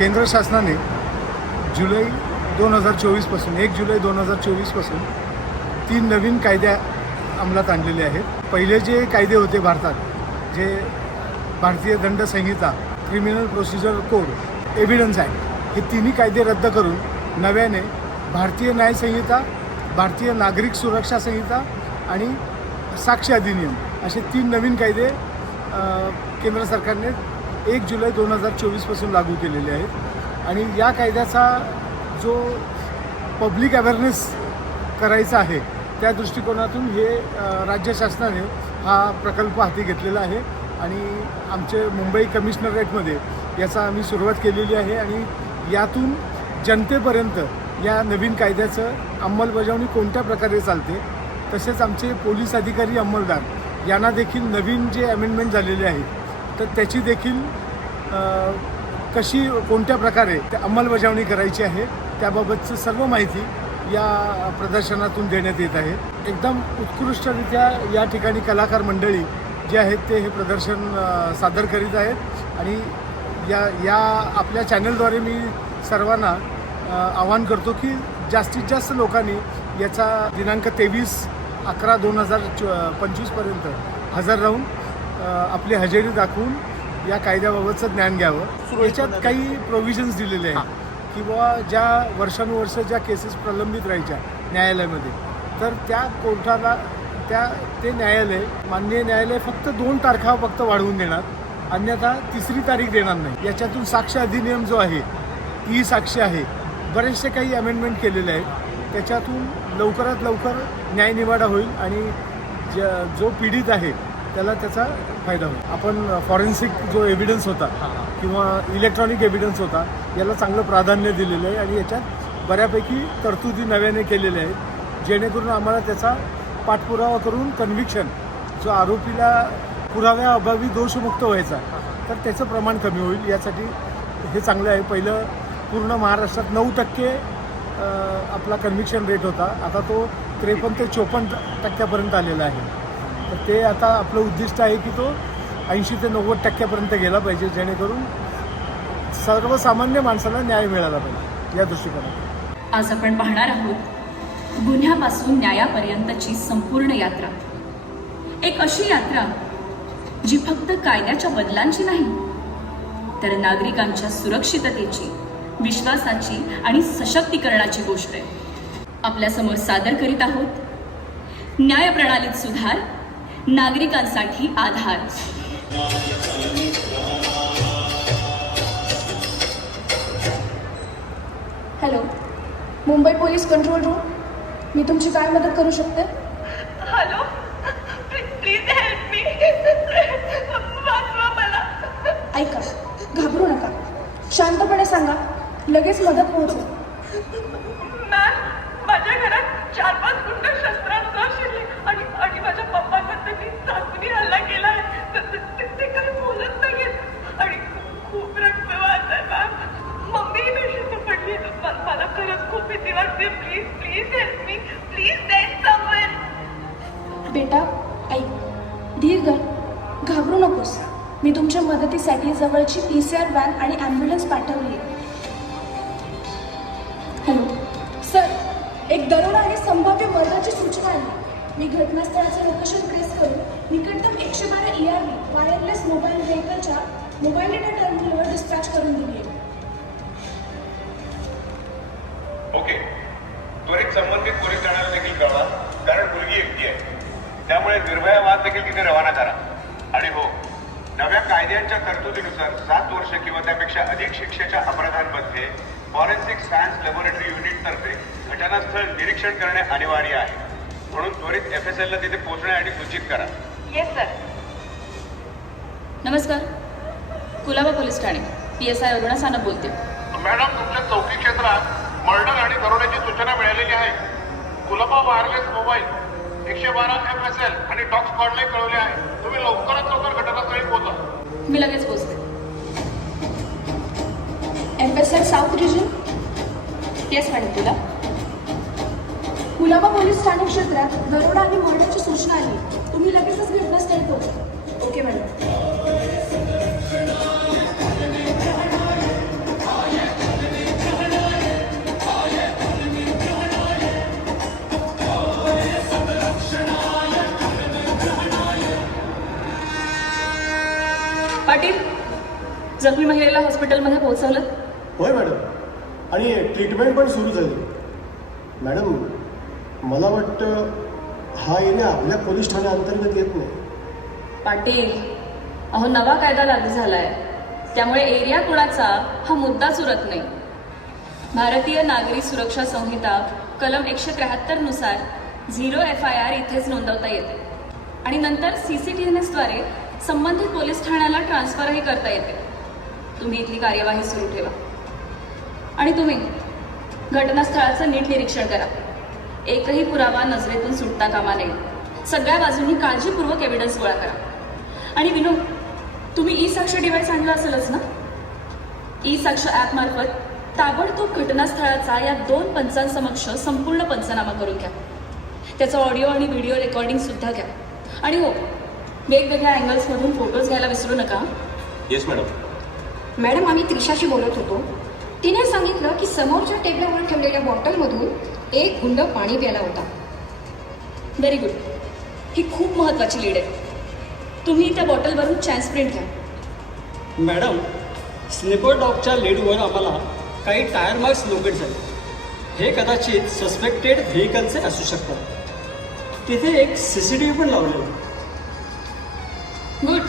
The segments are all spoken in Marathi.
केंद्र शासनाने जुलै दोन हजार चोवीसपासून एक जुलै दोन हजार चोवीसपासून तीन नवीन कायद्या अंमलात आणलेले आहेत. पहिले जे कायदे होते भारतात जे भारतीय दंड संहिता criminal procedure code evidence act हे तिन्ही कायदे रद्द करून नव्याने भारतीय न्याय संहिता भारतीय नागरिक सुरक्षा संहिता आणि साक्ष अधिनियम असे तीन नवीन कायदे केंद्र सरकारने एक जुलै दोन हजार चोवीसपासून लागू केलेले आहेत आणि या कायद्याचा जो पब्लिक अवेअरनेस करायचा आहे त्या दृष्टिकोनातून हे राज्य शासनाने हा प्रकल्प हाती घेतलेला आहे. आणि आमचे मुंबई कमिशनरेटमध्ये याचा आम्ही सुरुवात केलेली आहे. आणि यातून जनतेपर्यंत या नवीन कायद्याचं अंमलबजावणी कोणत्या प्रकारे चालते तसेच आमचे पोलीस अधिकारी अंमलदार यांना देखील नवीन जे अमेंडमेंट झालेले आहेत तर त्याची देखील कशी कोणत्या प्रकारे अंमलबजावणी करायची आहे त्याबाबतचं सर्व माहिती या प्रदर्शनातून देण्यात येत आहे. एकदम उत्कृष्टरित्या या ठिकाणी कलाकार मंडळी जे आहेत ते हे प्रदर्शन सादर करीत आहेत. आणि या या आपल्या चॅनलद्वारे मी सर्वांना आवाहन करतो की जास्तीत जास्त लोकांनी याचा दिनांक तेवीस अकरा दोन हजार पंचवीसपर्यंत हजर राहून आपली हजेरी दाखवून या कायद्याबाबतचं ज्ञान घ्यावं. याच्यात काही प्रोव्हिजन्स दिलेले आहेत. की बुवा ज्या वर्षानुवर्ष ज्या केसेस प्रलंबित राहायच्या न्यायालयामध्ये तर त्या कोर्टाला त्या ते न्यायालय माननीय न्यायालय फक्त दोन तारखा फक्त वाढवून देणार. अन्यथा तिसरी तारीख देणार नाही. याच्यातून साक्ष अधिनियम जो आहे ई साक्ष आहे. बरेचसे काही अमेंडमेंट केलेले आहेत. त्याच्यातून लवकरात लवकर न्यायनिवाडा होईल आणि ज जो पीडित आहे त्याला त्याचा फायदा होईल. आपण फॉरेन्सिक जो एव्हिडन्स होता किंवा इलेक्ट्रॉनिक एव्हिडन्स होता याला चांगलं प्राधान्य दिलेलं आहे आणि याच्यात बऱ्यापैकी तरतुदी नव्याने केलेल्या आहेत जेणेकरून आम्हाला त्याचा पाठपुरावा करून कन्व्हिक्शन जो आरोपीला पुराव्याअभावी दोषमुक्त व्हायचा तर त्याचं प्रमाण कमी होईल. यासाठी हे चांगलं आहे. पहिलं पूर्ण महाराष्ट्रात नऊ टक्के आपला कन्व्हिक्शन रेट होता. आता तो त्रेपन्न ते चोपन्न टक्क्यापर्यंत आलेला आहे. तर ते आता आपलं उद्दिष्ट आहे की तो ऐंशी ते नव्वद टक्क्यापर्यंत गेला पाहिजे जेणेकरून सर्वसामान्य माणसाला न्याय मिळाला पाहिजे या दृष्टिकोनातून. आज आपण पाहणार आहोत गुन्ह्यापासून न्यायापर्यंतची संपूर्ण यात्रा. एक अशी यात्रा जी फक्त कायद्याच्या बदलांची नाही तर नागरिकांच्या सुरक्षिततेची विश्वासाची आणि सशक्तीकरणाची गोष्ट आहे. आपल्यासमोर सादर करीत आहोत न्यायप्रणालीत सुधार नागरिकांसाठी आधार. Hello Mumbai police control room मी तुमची काय मदत करू शकते? हॅलो प्लीज हेल्प मी ऐका. घाबरू नका. शांतपणे सांगा. लगेच मदत पोहोचेल. मॅम माझ्या घरात चार पाच गुंड शस्त्रांसह शिरले आणि आणि माझ्या पप्पांबद्दल हल्ला केला आहे ते- बोलत आणि खूप मम्मी पडली. मला खूप भीती वाटते. प्लीज प्लीज मी प्लीज बेटा ऐक. धीर धर घाबरू नकोस. मी तुमच्या मदतीसाठी जवळची पी सी आर व्हॅन आणि ॲम्ब्युलन्स पाठवली हॅलो सर एक दरोडा आणि संभाव्य मर्दाची सूचना आहे. मी घटनास्थळाचे लोकेशन ट्रेस करून निकटतम एकशे बारा ई आर वायरलेस मोबाईल व्हेकलच्या मोबाईल डेटा टर्मिनलवर डिस्पॅच करून दिली आहे. ओके. त्वरित संबंधित पोलीस ठाण्याला देखील कळवा कारण मुलगी एकटी आहे. त्यामुळे निर्भया वाद देखील तिथे रवाना करा. आणि हो नव्या कायद्यांच्या तरतुदीनुसार सात वर्ष किंवा त्यापेक्षा अधिक शिक्षेच्या अपराधांमध्ये फॉरेन्सिक सायन्स लॅबोरेटरी युनिट तर्फे घटनास्थळ निरीक्षण करणे अनिवार्य आहे. म्हणून त्वरित एफ एस एलला तिथे पोहोचण्यासाठी सूचित करा. येस सर नमस्कार. Colaba police Thane. P S I Aruna Sanap बोलते. मॅडम तुमच्या चौकी क्षेत्रात मर्डर आणि दरोड्याची सूचना मिळालेली आहे. कुलबा वायरलेस मोबाईल एकशे बारा एफ एस एल आणि डॉग स्क्वॉडलाही कळवले आहे. तुम्ही लवकरात लवकर घटनास्थळी पोहोचा. मी लगेच पोचते F S L south region yes madam तुला? कुलाबा पोलीस ठाणे क्षेत्रात दरोडा आणि मर्डरची सूचना आली. तुम्ही लगेचच घटनास्थळी पोहोच ओके मॅडम. पाटील जखमी महिलेला हॉस्पिटलमध्ये पोहोचवलं? होय मॅडम. आणि ट्रीटमेंट पण सुरू झाली. मॅडम मला वाटतं हा येणे आपल्या पोलीस ठाण्याअंतर्गत येत नाही. पाटील अहो नवा कायदा लागू झालाय. त्यामुळे एरिया कुणाचा हा मुद्दाच उरत नाही. भारतीय नागरी सुरक्षा संहिता कलम एकशे त्र्याहत्तरनुसार झिरो एफ आय आर इथेच नोंदवता येते. आणि नंतर सी सी टी एन एसद्वारे संबंधित पोलीस ठाण्याला ट्रान्सफरही करता येते. तुम्ही इथली कार्यवाही सुरू ठेवा. आणि तुम्ही घटनास्थळाचं नीट निरीक्षण करा. एकही पुरावा नजरेतून सुटता कामा नये. सगळ्या बाजूंनी काळजीपूर्वक एव्हिडन्स गोळा करा. आणि विनोद तुम्ही ई साक्ष डिव्हाइस आणलं असेलच ना? ई साक्ष ॲप मार्फत ताबडतोब घटनास्थळाचा या दोन पंचांसमक्ष संपूर्ण पंचनामा करून घ्या. त्याचा ऑडिओ आणि व्हिडिओ रेकॉर्डिंग सुद्धा घ्या. आणि हो वेगवेगळ्या अँगल्समधून फोटोज घ्यायला विसरू नका. येस मॅडम मॅडम आम्ही त्रिशाशी बोलत होतो. तिने सांगितलं की समोरच्या टेबलावर ठेवलेल्या बॉटलमधून एक गुंड पाणी प्याला होता. व्हेरी गुड ही खूप महत्त्वाची लीड आहे. तुम्ही त्या बॉटलवरून चान्स प्रिंट घ्या. मॅडम स्निपर डॉगच्या लीडवर आम्हाला काही टायर मार्क्स लोकेट झाले. हे कदाचित सस्पेक्टेड व्हेकलचे असू शकतात. तिथे एक सी सी टी व्ही पण लावले होते गुड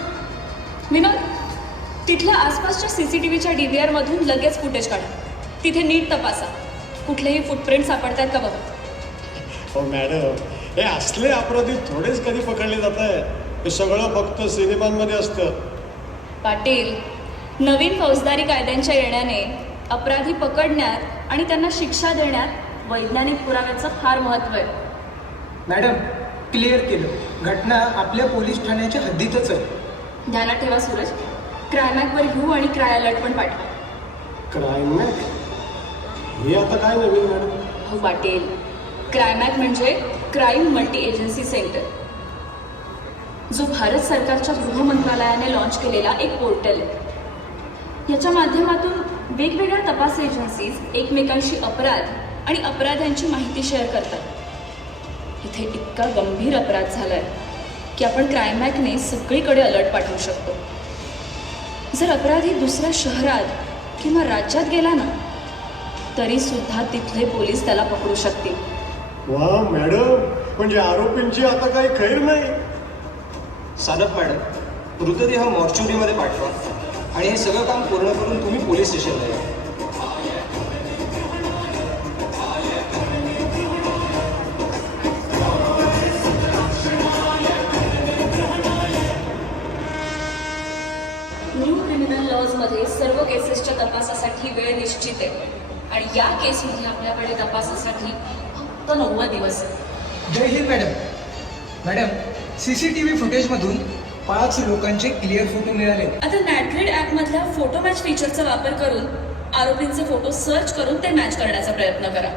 तिथल्या आसपासच्या सी सी टी व्हीच्या डी व्ही आरमधून लगेच फुटेज काढा. तिथे नीट तपासा. कुठलेही फुटप्रिंट सापडतात का बघा. हो मॅडम हे असले अपराधी थोडेच कधी पकडले जात आहे हे सगळं फक्त सिनेमांमध्ये असतं. पाटील नवीन फौजदारी कायद्यांच्या येण्याने अपराधी पकडण्यात आणि त्यांना शिक्षा देण्यात वैज्ञानिक पुराव्याचं फार महत्त्व आहे. मॅडम क्लिअर केलं. घटना आपल्या पोलीस ठाण्याच्या हद्दीतच आहे. ध्यानात ठेवा सूरज. क्रायमॅकवर यू आणि क्राय अलर्ट पण पाठवा. क्राईम हे आता काय नवीन मॅडम हो पाटील. क्रायमॅक म्हणजे क्राईम मल्टी एजन्सी सेंटर जो भारत सरकारच्या गृह मंत्रालयाने लॉन्च केलेला एक पोर्टल आहे. याच्या माध्यमातून वेगवेगळ्या तपास एजन्सीज एकमेकांशी अपराध आणि अपराध्यांची माहिती शेअर करतात. इथे इतका गंभीर अपराध झालाय की आपण क्रायमॅकने सगळीकडे अलर्ट पाठवू शकतो. जर अपराधी दुसऱ्या शहरात किंवा राज्यात गेला ना तरी सुद्धा तिथले पोलीस त्याला पकडू शकतील. वा मॅडम म्हणजे आरोपींची आता काही खैर नाही. सानप मॅडम मृतदेह मॉर्च्युरीमध्ये पाठवा. आणि हे सगळं काम पूर्ण करून तुम्ही पोलीस स्टेशनला या. तपासासाठी वेळ निश्चित आहे. आणि या केसमध्ये आपल्याकडे तपासासाठी फक्त नव्वद दिवस आहे Jai Hind madam. Madam C C T V फुटेजमधून पाच लोकांचे क्लिअर फोटो मिळाले. आता नॅटग्रीड ॲपमधल्या फोटो मॅच फीचरचा वापर करून आरोपींचे फोटो सर्च करून ते मॅच करण्याचा प्रयत्न करा.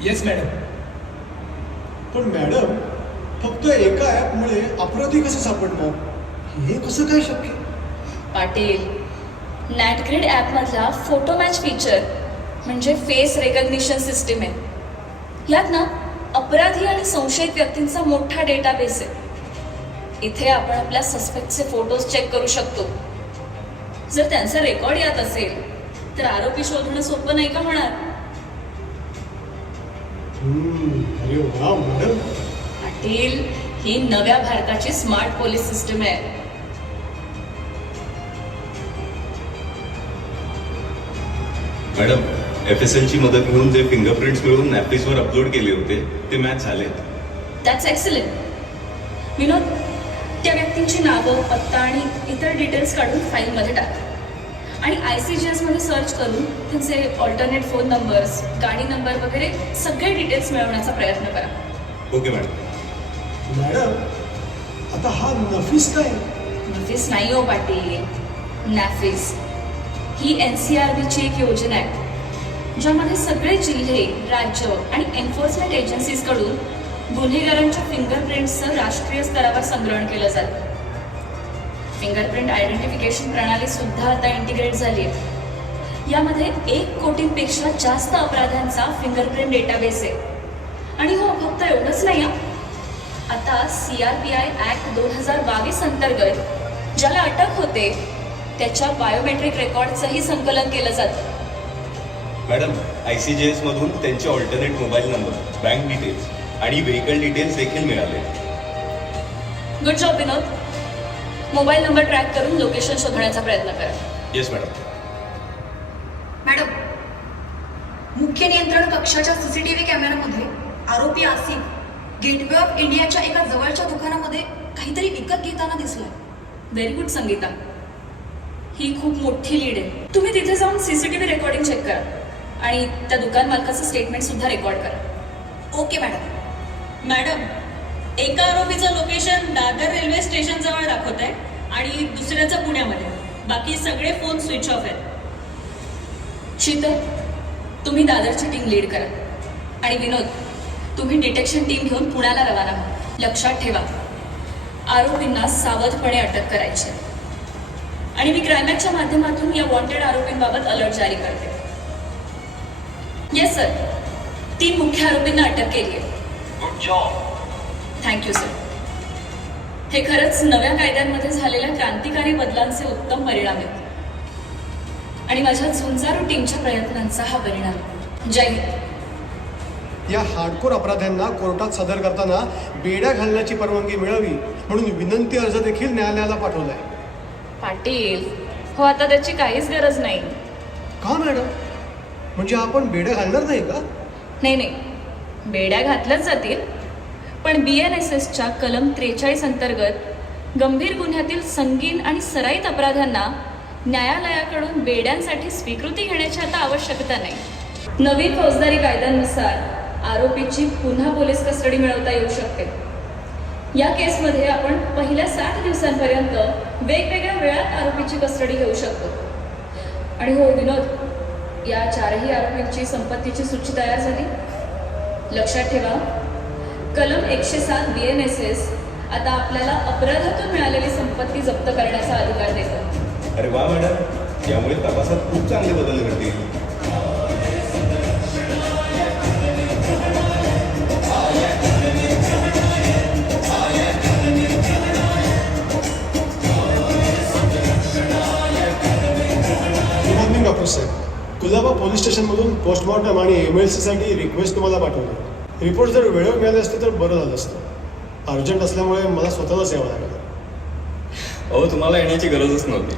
Yes madam. पण मॅडम फक्त एका ॲपमुळे अपराधी कसे सापडणार? हे कसं काय शक्य? पाटील नॅटग्रीड ॲपमधला फोटो मॅच फीचर म्हणजे फेस रेकग्निशन सिस्टीम आहे. यात ना अपराधी आणि संशयित व्यक्तींचा मोठा डेटाबेस आहे. इथे आपण आपल्या सस्पेक्टचे फोटोज चेक करू शकतो. जर त्यांचा रेकॉर्ड यात असेल तर आरोपी शोधणं सोपं नाही का होणार? पाटील ही नव्या भारताची स्मार्ट पोलीस सिस्टम आहे. मॅडम एफ एस एलची मदत घेऊन ते फिंगरप्रिंट्स मिळवून नॅपलिसवर अपलोड केले होते ते मॅच झाले दॅट्स एक्सलेंट विनोद त्या व्यक्तींची नावं पत्ता आणि इतर डिटेल्स काढून फाईलमध्ये टाका. आणि आय सी जी एसमध्ये सर्च करून त्यांचे ऑल्टरनेट फोन नंबर्स गाडी नंबर वगैरे सगळे डिटेल्स मिळवण्याचा प्रयत्न करा. ओके मॅडम मॅडम आता हा नफीस काय? नफीस नाही हो पाटील. नॅफिस. ही एन सी आर बीची एक योजना आहे ज्यामध्ये सगळे जिल्हे राज्य आणि एन्फोर्समेंट एजन्सीजकडून गुन्हेगारांच्या फिंगरप्रिंटचं राष्ट्रीय स्तरावर संग्रहण केलं जातं. फिंगरप्रिंट आयडेंटिफिकेशन प्रणाली सुद्धा आता इंटिग्रेट झाली आहे. यामध्ये एक कोटींपेक्षा जास्त अपराध्यांचा फिंगरप्रिंट डेटाबेस आहे. आणि हो फक्त एवढंच नाही आता C R P I act दोन हजार बावीस अंतर्गत ज्याला अटक होते त्याच्या बायोमेट्रिक रेकॉर्डचंही संकलन केलं जातं. Madam I C G S मधून त्यांचे alternate mobile number bank details आणि व्हेकल डिटेल्स देखील मिळाले. Good job Vinod mobile number track करून लोकेशन शोधण्याचा प्रयत्न करा. येस मॅडम मॅडम मुख्य नियंत्रण कक्षाच्या सीसीटीव्ही कॅमेऱ्यामध्ये आरोपी आसिफ गेटवे ऑफ इंडियाच्या एका जवळच्या दुकानामध्ये काहीतरी विकत घेताना दिसलाय. Very good Sangeeta. ही खूप मोठी लीड आहे. तुम्ही तिथे जाऊन सीसीटीव्ही रेकॉर्डिंग चेक करा. आणि त्या दुकान मालकाचं स्टेटमेंट सुद्धा रेकॉर्ड करा. ओके मॅडम मॅडम एका आरोपीचं लोकेशन दादर रेल्वे स्टेशन जवळ दाखवत आहे आणि दुसऱ्याचं पुण्यामध्ये. बाकी सगळे फोन स्विच ऑफ आहेत. शीतल तुम्ही दादरची टीम लीड करा. आणि विनोद तुम्ही डिटेक्शन टीम घेऊन पुण्याला रवाना लक्षात ठेवा. आरोपींना सावधपणे अटक करायची आहे. आणि मी क्रायमॅक्सच्या माध्यमातून या वॉन्टेड आरोपींबाबत अलर्ट जारी करते. येस सर तीन मुख्य आरोपींना अटक केली आहे. गुड जॉब थँक्यू सर हे खरंच नव्या कायद्यांमध्ये झालेल्या क्रांतिकारी बदलांचे उत्तम परिणाम आहेत. आणि माझ्या झुंजारू टीमच्या प्रयत्नांचा हा परिणाम. आहे. जय हिंद. या हार्डकोर अपराध्यांना कोर्टात सादर करताना बेड्या घालण्याची परवानगी मिळावी म्हणून विनंती अर्ज देखील न्यायालयाला पाठवलाय. पाटील हो आता त्याची काहीच गरज नाही. का मॅडम? म्हणजे आपण बेड्या घालणार नाही का? नाही नाही. बेड्या घातल्याच जातील पण बी एन एस एसच्या कलम त्रेचाळीस अंतर्गत गंभीर गुन्ह्यातील संगीन आणि सराईत अपराध्यांना न्यायालयाकडून बेड्यांसाठी स्वीकृती घेण्याची आता आवश्यकता नाही. नवीन फौजदारी कायद्यानुसार आरोपीची पुन्हा पोलीस कस्टडी मिळवता येऊ शकते. या केसमध्ये आपण पहिल्या सात दिवसांपर्यंत वेगवेगळ्या वेळात आरोपीची कस्टडी घेऊ शकतो. आणि हो विनोद या चारही आरोपींची संपत्तीची सूची तयार झाली. लक्षात ठेवा कलम एकशे सात बी एन एस एस आता आपल्याला अपराधातून मिळालेली संपत्ती जप्त करण्याचा अधिकार देतो. अरे वा मॅडम. यामुळे तपासात खूप चांगले बदल घडतील. साहेब. कुलाबा पोलीस स्टेशनमधून पोस्टमॉर्टम आणि एम एल सीसाठी रिक्वेस्ट तुम्हाला पाठवली रिपोर्ट जर वेळेवर मिळाले असते तर बरं झालं असतं. अर्जंट असल्यामुळे मला स्वतःलाच यावं लागलं. अहो तुम्हाला येण्याची गरजच नव्हती.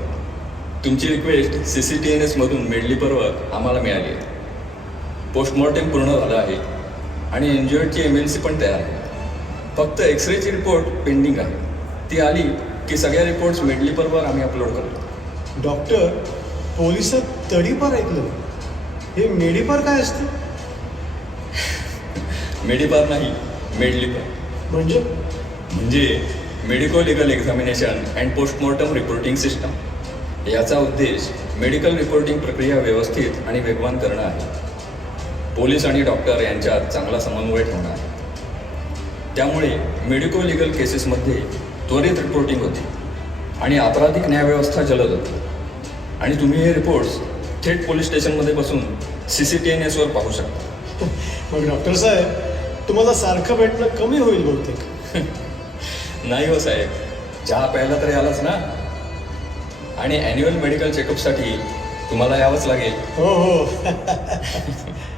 तुमची request C C T N एसमधून MedLEaPR पर्वत आम्हाला मिळाली. आहे पोस्टमॉर्टम पूर्ण झालं आहे आणि एनजीओची एम एल सी पण तयार आहे. फक्त एक्सरेची रिपोर्ट पेंडिंग आहे. ती आली की सगळ्या रिपोर्ट्स मेडली पर्वर आम्ही अपलोड करतो. डॉक्टर पोलीस तडीपार ऐकलं. हे मेडीपार काय असतं? मेडीपार नाही मेडली पर म्हणजे? म्हणजे medico legal examination and postmortem reporting system याचा उद्देश मेडिकल रिपोर्टिंग प्रक्रिया व्यवस्थित आणि वेगवान करणं आहे. पोलीस आणि डॉक्टर यांच्यात चांगला समन्वय ठेवणं आहे. त्यामुळे मेडिको लिगल केसेसमध्ये त्वरित रिपोर्टिंग होते आणि आपराधिक न्यायव्यवस्था जलद होते. आणि तुम्ही हे रिपोर्ट्स थेट पोलीस स्टेशनमध्ये बसून सी सी टी एन एसवर पाहू शकता. मग डॉक्टर साहेब तुम्हाला सारखं भेटणं कमी होईल बहुतेक. नाही हो साहेब. चहा प्यायला तरी आलाच ना? आणि ॲन्युअल मेडिकल चेकअपसाठी तुम्हाला यावंच लागेल. हो हो.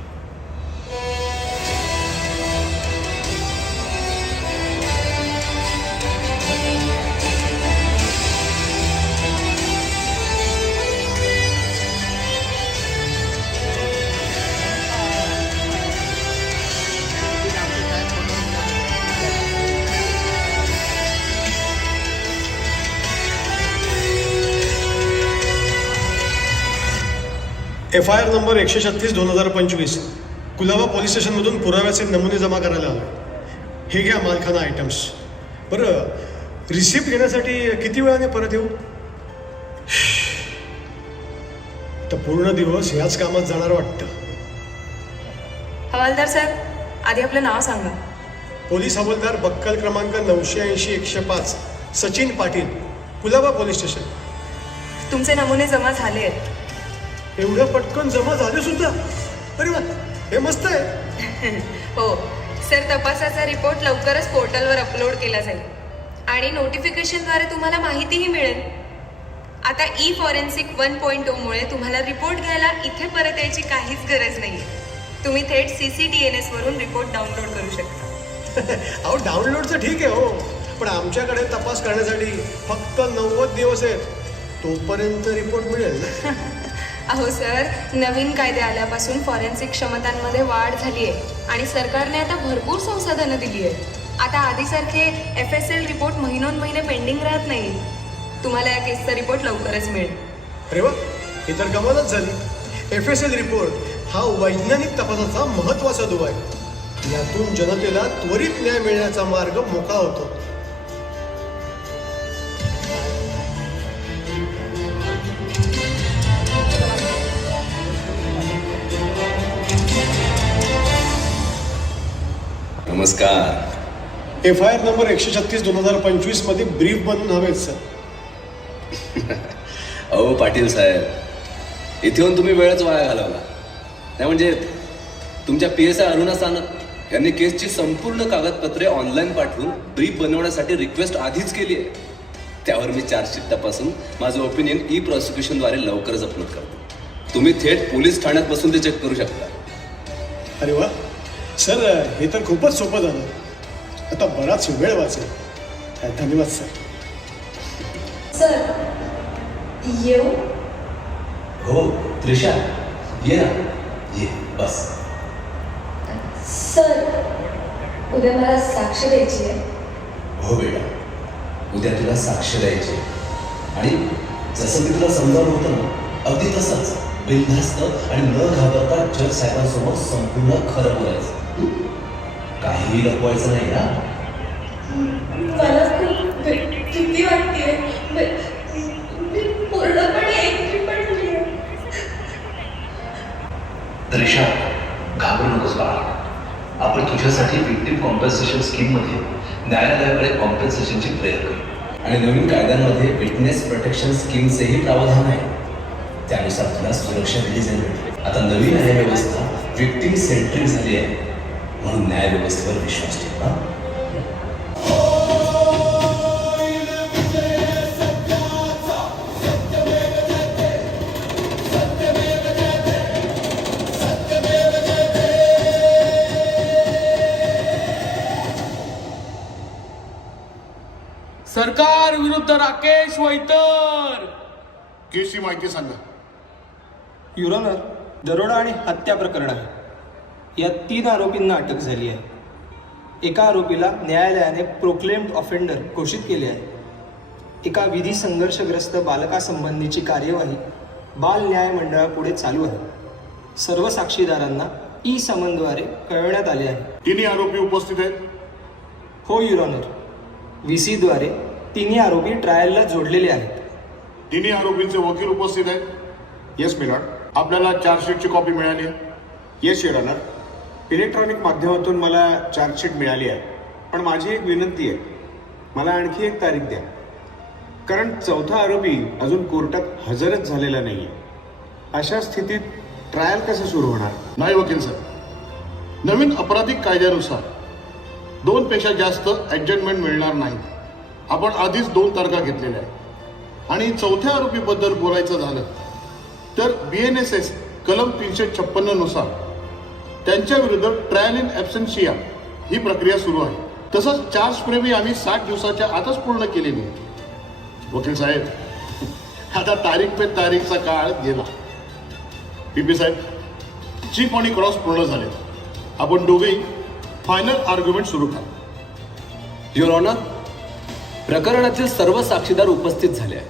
एफ आय आर नंबर एकशे छत्तीस दोन हजार पंचवीस. कुलाबा पोलीस स्टेशनमधून पुराव्याचे नमुने जमा करायला आले हे घ्या मालखाना आयटम्स बरं रिसिप्ट घेण्यासाठी किती वेळाने परत येऊ? तर पूर्ण दिवस ह्याच कामात जाणार वाटतं. हवालदार साहेब आधी आपलं नाव सांगा. पोलीस हवालदार बक्कल क्रमांक नऊशे ऐंशी एकशे पाच. सचिन पाटील कुलाबा पोलीस स्टेशन तुमचे नमुने जमा झाले आहेत. एवढं पटकन जमा झाले सुद्धा. अरे वा हे मस्त आहे. हो सर तपासाचा रिपोर्ट लवकरच पोर्टलवर अपलोड केला जाईल. आणि नोटिफिकेशनद्वारे तुम्हाला माहितीही मिळेल. आता ई फॉरेन्सिक वन पॉईंट मुळे तुम्हाला रिपोर्ट घ्यायला इथे परत यायची काहीच गरज नाही तुम्ही थेट C C T N S वरून रिपोर्ट डाउनलोड करू शकता. अहो डाउनलोडचं ठीक आहे हो. पण आमच्याकडे तपास करण्यासाठी फक्त नव्वद दिवस आहेत. तोपर्यंत रिपोर्ट मिळेल अहो सर नवीन कायदे आल्यापासून फॉरेन्सिक क्षमतांमध्ये वाढ झाली आहे आणि सरकारने आता भरपूर संसाधनं दिली आहेत आता आधीसारखे एफ एस एल रिपोर्ट महिनोन महिने पेंडिंग राहत नाही. तुम्हाला या केसचा रिपोर्ट लवकरच मिळेल. अरे वा ही तर कमालच झाली. एफ एस एल रिपोर्ट हा वैज्ञानिक तपासाचा महत्त्वाचा दुवा आहे. यातून जनतेला त्वरित न्याय मिळण्याचा मार्ग मोकळा होतो. नमस्कार. एफ आय आर नंबर एकशे छत्तीस दोन हजार पंचवीसमध्ये ब्रीफ बनून हवेत सर अहो पाटील साहेब इथे येऊन तुम्ही वेळच वाया घालवला. नाही म्हणजे तुमच्या P S I Aruna Sanap यांनी केसची संपूर्ण कागदपत्रे ऑनलाईन पाठवून ब्रीफ बनवण्यासाठी रिक्वेस्ट आधीच केली आहे. त्यावर मी चार्जशीट तपासून माझं ओपिनियन ई प्रॉसिक्युशनद्वारे लवकरच अपलोड करतो. तुम्ही थेट पोलीस ठाण्यात बसून ते चेक करू शकता. अरे वा! सर हे तर खूपच सोपं झालं आता बराच वेळ वाचेल. धन्यवाद सर. सर येऊ? हो त्रिशा ये ना. ये बस. सर उद्या मला साक्ष द्यायची आहे. हो बेटा. उद्या तुला साक्ष द्यायची आणि जसं मी तुला समजावलं होतं ना अगदी तसंच. बिनधास्त आणि न घाबरता जज साहेबांसमोर संपूर्ण खरं बोलायचं. हं? काहीही लपवायचं नाही हा मला खूप भी- भीती वाटते मी पूर्णपणे एकटी पडली त्रिशा घाबरू नकोस बाळा. आपण तुझ्यासाठी विक्टिम कॉम्पन्सेशन स्कीममध्ये न्यायालयाकडे कॉम्पन्सेशनची प्रेयर करू. आणि नवीन कायद्यांमध्ये विटनेस प्रोटेक्शन स्कीमचेही प्रावधान आहे. त्यानुसार तुला सुरक्षा दिली जाईल. आता नवी न्यायव्यवस्था विक्टिम सेंट्रिक झाली आहे. म्हणून न्यायव्यवस्थेवर विश्वास ठेव? सरकार विरुद्ध राकेश वैतर. केसची माहिती सांगा. युरोनर दरोडा आणि हत्या प्रकरण आहे. या तीन आरोपींना अटक झाली आहे. एका आरोपीला न्यायालयाने प्रोक्लेम्ड ऑफेंडर घोषित केले आहे. एका विधी संघर्षग्रस्त बालकासंबंधीची कार्यवाही बाल न्याय मंडळापुढे चालू आहे. सर्व साक्षीदारांना ई समनद्वारे कळवण्यात आले आहे. तिन्ही आरोपी उपस्थित आहेत? हो युरोनर व्ही सीद्वारे तिन्ही आरोपी ट्रायलला जोडलेले आहेत. तिन्ही आरोपींचे वकील उपस्थित आहेत? येस मिलॉर्ड आपल्याला चार्जशीटची कॉपी मिळाली आहे. येस युअर इलेक्ट्रॉनिक माध्यमातून मला चार्जशीट मिळाली आहे. पण माझी एक विनंती आहे. मला आणखी एक तारीख द्या. कारण चौथा आरोपी अजून कोर्टात हजरच झालेला नाही आहे अशा स्थितीत ट्रायल कसं सुरू होणार? नाही वकील साहेब. नवीन अपराधिक कायद्यानुसार दोन पेक्षा जास्त ॲडजस्टमेंट मिळणार नाही. आपण आधीच दोन तारखा घेतलेल्या आहेत. आणि चौथ्या आरोपीबद्दल बोलायचं झालं तर बी एन एस एस कलम तीनशे छप्पन्ननुसार त्यांच्या विरुद्ध ट्रायल इन ॲब्सेन्शिया ही प्रक्रिया सुरू आहे. तसंच चार्ज प्रेमी आम्ही साठ दिवसाच्या आतच पूर्ण केलेली आहे. वकील साहेब आता तारीख पे तारीखचा काळ गेला. पी पी साहेब चीफ आणि क्रॉस पूर्ण झाले. आपण दोघेही फायनल आर्ग्युमेंट सुरू करा. युअर ऑनर प्रकरणातील सर्व साक्षीदार उपस्थित झाले आहेत.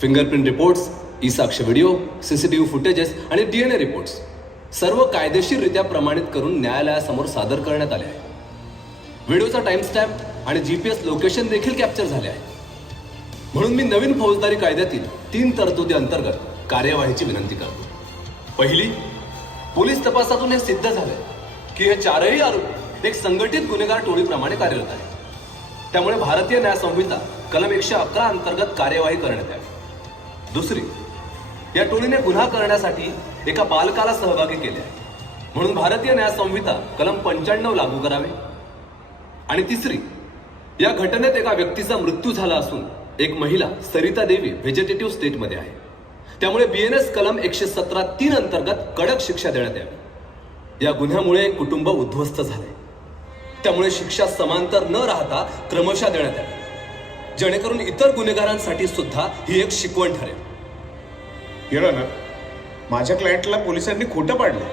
फिंगरप्रिंट रिपोर्ट्स ई साक्ष व्हिडिओ सीसीटीव्ही फुटेजेस आणि डीएनए रिपोर्ट्स सर्व कायदेशीररित्या प्रमाणित करून न्यायालयासमोर सादर करण्यात आले आहे. व्हिडिओचा टाइमस्टॅम्प आणि जी आणि एस लोकेशन देखील कॅप्चर झाले आहे. म्हणून मी नवीन फौजदारी कायद्यातील तीन तरतुदी अंतर्गत कार्यवाहीची विनंती करतो. पहिली पोलीस तपासातून हे सिद्ध झालंय की हे चारही आरोपी एक संघटित गुन्हेगार टोळीप्रमाणे कार्यरत आहे त्यामुळे भारतीय न्याय संहिता कलम एकशे अकरा अंतर्गत कार्यवाही करण्यात यावी. दुसरी या टोळीने गुन्हा करण्यासाठी एका बालकाला सहभागी केले आहे. म्हणून भारतीय न्याय संहिता कलम पंच्याण्णव लागू करावे. आणि तिसरी या घटनेत एका व्यक्तीचा मृत्यू झाला असून एक महिला सरिता देवी व्हेजिटेटिव्ह स्टेटमध्ये आहे. त्यामुळे बी एन एस कलम एकशे सतरा तीन अंतर्गत कडक शिक्षा देण्यात यावी. या गुन्ह्यामुळे कुटुंब उद्ध्वस्त झाले. त्यामुळे शिक्षा समांतर न राहता क्रमशः देण्यात यावी. जेणेकरून इतर गुन्हेगारांसाठी सुद्धा ही एक शिकवण ठरेल. युअर माझ्या क्लायंटला पोलिसांनी खोटं पाडलं.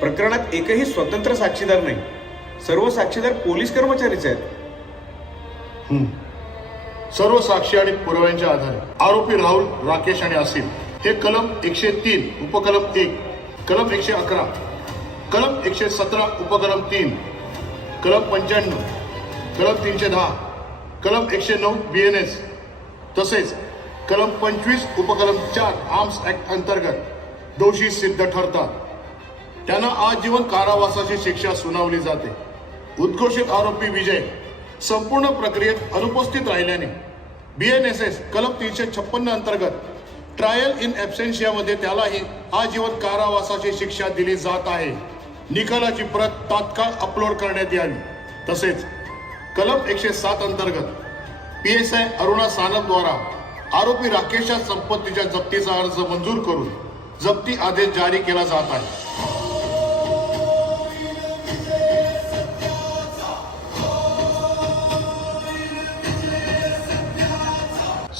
प्रकरणात एकही स्वतंत्र साक्षीदार नाही. सर्व साक्षीदार पोलीस कर्मचारीच आहेत. सर्व साक्षी आणि पुराव्यांच्या आधारे. आरोपी राहुल राकेश आणि आसिफ हे कलम एकशे तीन उपकलम एक. कलम एकशे अकरा. कलम एकशे सतरा उपकलम तीन. कलम पंच्याण्णव. कलम तीनशे दहा. कलम एकशे नऊ बी एन एस तसेच कलम पंचवीस उपकलम चार आर्म्स ऍक्ट अंतर्गत दोषी सिद्ध ठरतात. त्यांना आजीवन कारावासाची शिक्षा सुनावली जाते. उद्घोषित आरोपी विजय संपूर्ण प्रक्रियेत अनुपस्थित राहिल्याने बी एन एस एस कलम तीनशे छप्पन्न अंतर्गत ट्रायल इन ॲब्सेन्शियामध्ये त्यालाही आजीवन कारावासाची शिक्षा दिली जात आहे. निकालाची प्रत तात्काळ अपलोड करण्यात यावी. तसेच कलम एकशे सात अंतर्गत पी एस आय अरुणा सानपद्वारा आरोपी राकेशच्या संपत्तीच्या जप्तीचा अर्ज मंजूर करून जप्ती आदेश जारी केला जात आहे.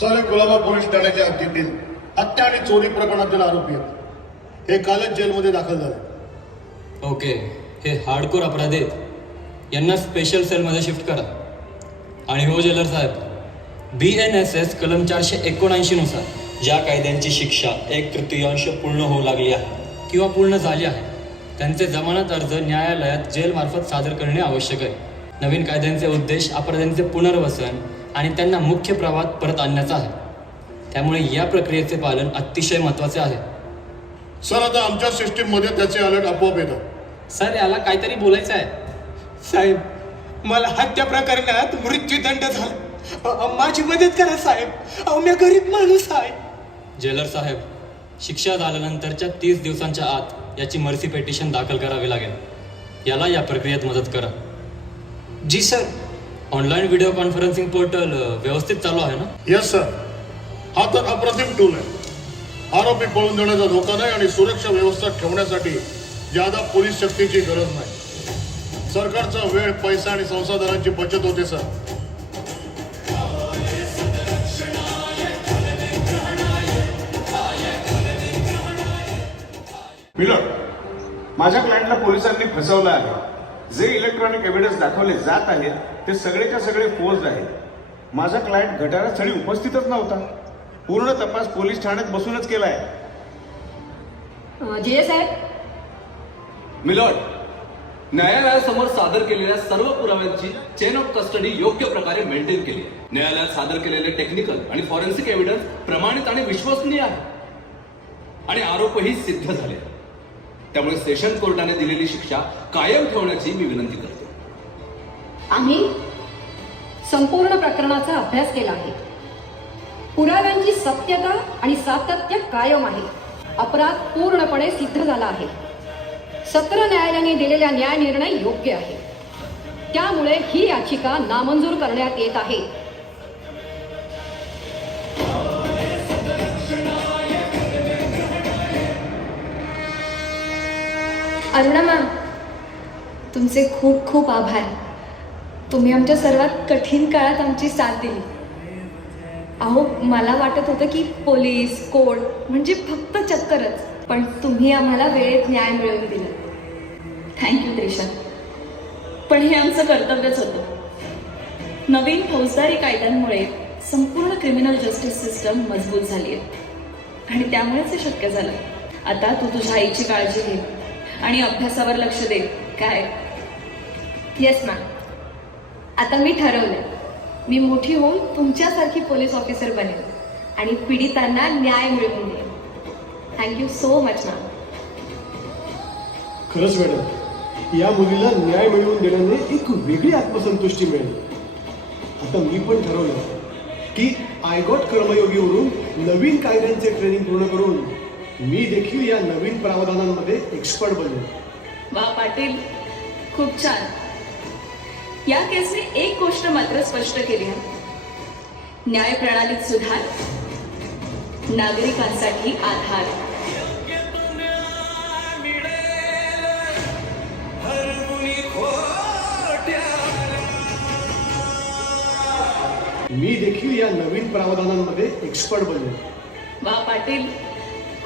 सर गुलाबा पोलीस ठाण्याच्या हद्दीतील हत्या आणि चोरी प्रकरणातील आरोपी आहेत. हे कालच जेलमध्ये दाखल झाले. ओके हे हार्डकोर अपराधी आहेत. यांना स्पेशल सेलमध्ये शिफ्ट करा. आणि हो जेलर साहेब बी एन एस एस कलम चारशे एकोणऐंशीनुसार ज्या कायद्यांची शिक्षा एक तृतीयांश पूर्ण होऊ लागली आहे किंवा पूर्ण झाली आहे त्यांचे जमानत अर्ज न्यायालयात जेलमार्फत सादर करणे आवश्यक आहे. नवीन कायद्यांचे उद्देश अपराध्यांचे पुनर्वसन आणि त्यांना मुख्य प्रवाहात परत आणण्याचा आहे. त्यामुळे या प्रक्रियेचे पालन अतिशय महत्त्वाचे आहे. सर आता आमच्या सिस्टीममध्ये त्याचे अलर्ट आपोआप येतात. सर याला काहीतरी बोलायचं आहे. साहेब मला हत्या प्रकरणात मृत्यूदंड झाला. माझी मदत करा साहेब. अहो मी गरीब माणूस आहे. जेलर साहेब शिक्षा झाल्यानंतरच्या तीस दिवसांच्या आत याची मर्सी पेटिशन दाखल करावी लागेल. याला या प्रक्रियेत मदत करा. जी sir. Online video conferencing portal व्यवस्थित चालू आहे ना? येस सर हा तर अप्रतिम टूल आहे. आरोपी पळून देण्याचा धोका नाही आणि सुरक्षा व्यवस्था ठेवण्यासाठी ज्यादा पोलीस शक्तीची गरज नाही. सरकारचा वेळ पैसा आणि संसाधनांची बचत होते सर मिलर माझ्या क्लायंटला पोलिसांनी फसवलं आहे. जे इलेक्ट्रॉनिक एव्हिडन्स दाखवले जात आहेत ते सगळेच्या सगळे फोर्स आहेत. माझा क्लायंट घटनास्थळी उपस्थितच नव्हता. पूर्ण तपास पोलीस ठाण्यात बसूनच केलाय. जे साहेब? मिलॉर्ड न्यायालयासमोर सादर केलेल्या सर्व पुराव्यांची चेन ऑफ कस्टडी योग्य प्रकारे मेंटेन केली आहे. न्यायालयात सादर केलेले टेक्निकल आणि फॉरेन्सिक एव्हिडन्स प्रमाणित आणि विश्वसनीय आहे. आणि आरोपही सिद्ध झाले. त्यामुळे सेशन कोर्टाने दिलेली शिक्षा कायम ठेवण्याची मी विनंती करतो. आम्ही संपूर्ण प्रकरणाचा अभ्यास केला आहे. पुराव्यांची सत्यता आणि सातत्य कायम आहे. अपराध पूर्णपणे सिद्ध झाला आहे. सत्र न्यायालयाने दिलेला न्याय निर्णय योग्य आहे. त्यामुळे ही याचिका नामंजूर करण्यात येत आहे. अरुणा मॅम. तुमचे खूप खूप आभार. तुम्ही आमच्या सर्वात कठीण काळात आमची साथ दिली. अहो मला वाटत होतं की पोलीस कोर्ट म्हणजे फक्त चक्करच. पण तुम्ही आम्हाला वेळेत न्याय मिळवून दिला. Thank you Trisha. पण हे आमचं कर्तव्यच होतं. नवीन फौजदारी कायद्यांमुळे संपूर्ण क्रिमिनल जस्टिस सिस्टम मजबूत झाली आहे आणि त्यामुळेच हे शक्य झालं. आता तू तुझ्या आईची काळजी घे. आणि अभ्यासावर लक्ष दे. काय? येस मॅम आता मी ठरवलं मी मोठी होऊन तुमच्यासारखी पोलीस ऑफिसर बनेल आणि पीडितांना न्याय मिळवून देईन. Thank you so much ma'am खरंच मॅडम या मुलीला न्याय मिळवून देण्याने एक वेगळी आत्मसंतुष्टी मिळेल. आता मी पण ठरवलं की आयगॉट कर्मयोगीवरून नवीन कायद्यांचे ट्रेनिंग पूर्ण करून मी देखील या नवीन प्रावधानांमध्ये एक्सपर्ट बनेल. वा पाटील खूप छान. या केसने एक गोष्ट मात्र स्पष्ट केली आहे न्यायप्रणालीत सुधार नागरिकांसाठी आधार. मी देखील या नवीन प्रावधानांमध्ये एक्सपर्ट बनलो. वा पाटील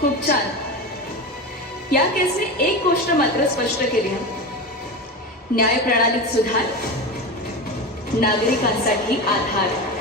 खूप छान. या केसने एक गोष्ट मात्र स्पष्ट केली आहे न्यायप्रणालीत सुधार नागरिकांसाठी आधार.